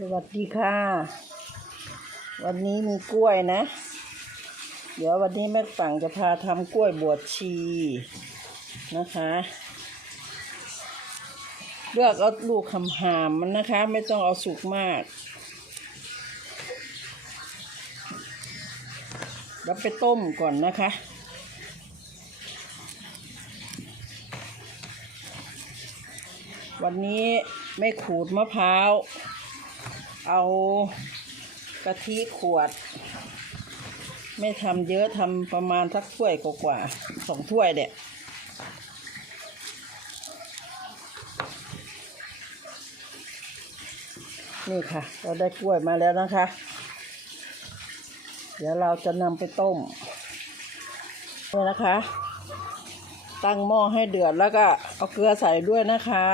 สวัสดีค่ะ วันนี้มีกล้วยนะ เดี๋ยววันนี้แม่ฝั่งจะพาทำกล้วยบวชชีนะคะ เลือกเอาลูกคำหามมันนะคะ ไม่ต้องเอาสุกมาก แล้วไปต้มก่อนนะคะวันนี้ไม่ขูดมะพร้าว เอากะทิขวด ไม่ทำเยอะทำประมาณสักถ้วยกว่าสองถ้วยเด็ดนี่ค่ะ เราได้กล้วยมาแล้วนะคะ เดี๋ยวเราจะนำไปต้มนี่นะคะ ตั้งหม้อให้เดือดแล้วก็เอาเกลือใส่ด้วยนะคะ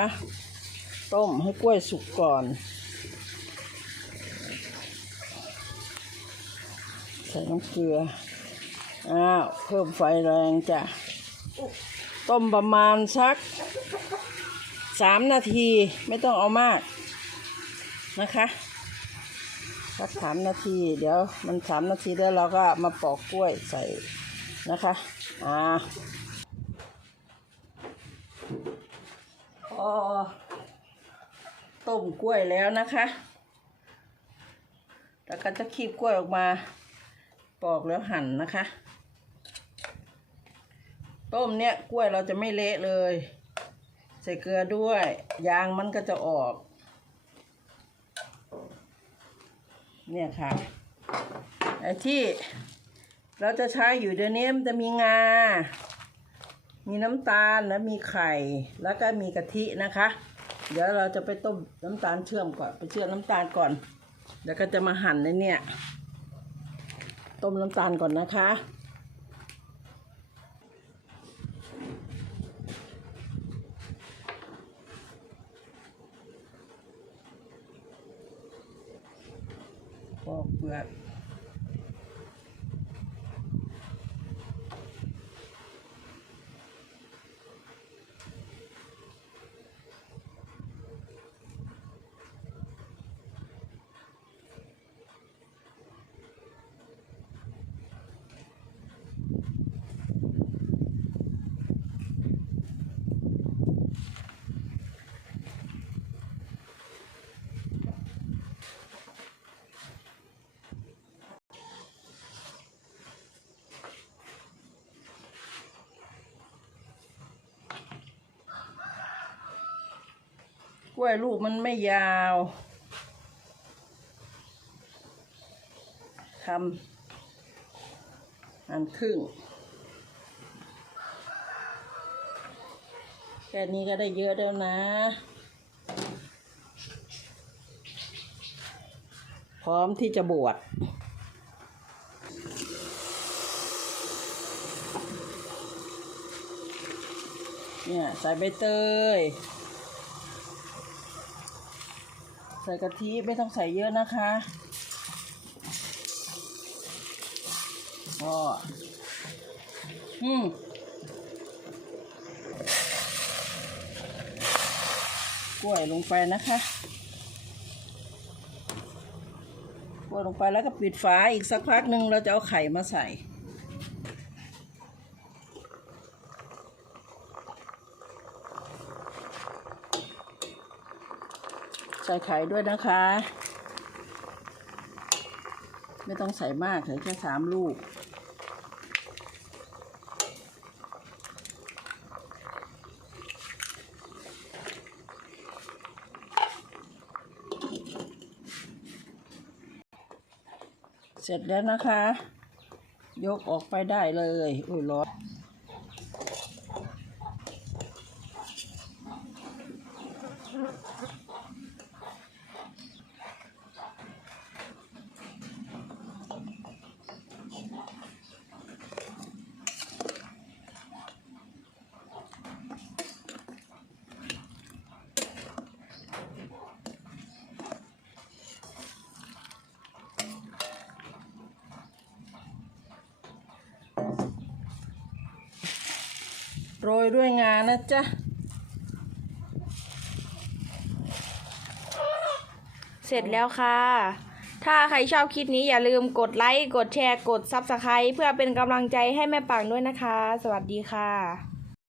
ต้มให้กล้วยสุกก่อน ใส่น้ำเกลือ อ้าว เพิ่มไฟแรงจ้ะ ต้มประมาณสักสามนาทีไม่ต้องเอามากนะคะสักสามนาที เดี๋ยวมันสามนาทีแล้วเราก็มาปอกกล้วยใส่นะคะ อ่าพอต้มกล้วยแล้วนะคะ แล้วก็จะคีบกล้วยออกมา ปอกแล้วหั่นนะคะ ต้มเนี่ยกล้วยเราจะไม่เละเลย ใส่เกลือด้วย ยางมันก็จะออก เนี่ยค่ะไอ้ที่เราจะใช้อยู่เดี๋ยวนี้มันจะมีงา มีน้ำตาลและมีไข่ แล้วก็มีกะทินะคะ เดี๋ยวเราจะไปต้มน้ำตาลเชื่อมก่อน ไปเชื่อมน้ำตาลก่อนเดี๋ยวก็จะมาหั่นในเนี่ย ต้มน้ำตาลก่อนนะคะ ปอกเปลือก ล้วยลูกมันไม่ยาวทำอันครึ่ง แค่นี้ก็ได้เยอะแล้วนะ พร้อมที่จะบวชเนี่ยใส่ใบเตย ใส่กะทิไม่ต้องใส่เยอะนะคะก็อืมกล้วยลงไปนะคะกล้วยลงไปแล้วก็ปิดฝาอีกสักพักหนึ่งเราจะเอาไข่มาใส่ ใส่ไข่ด้วยนะคะ ไม่ต้องใส่มากใส่แค่สามลูก เสร็จแล้วนะคะ ยกออกไปได้เลย อุ้ยร้อน โรยด้วยงานะจ๊ะ เสร็จแล้วค่ะ ถ้าใครชอบคลิปนี้อย่าลืมกดไลค์ กดแชร์ กด Subscribe เพื่อเป็นกำลังใจให้แม่ปังด้วยนะคะ สวัสดีค่ะ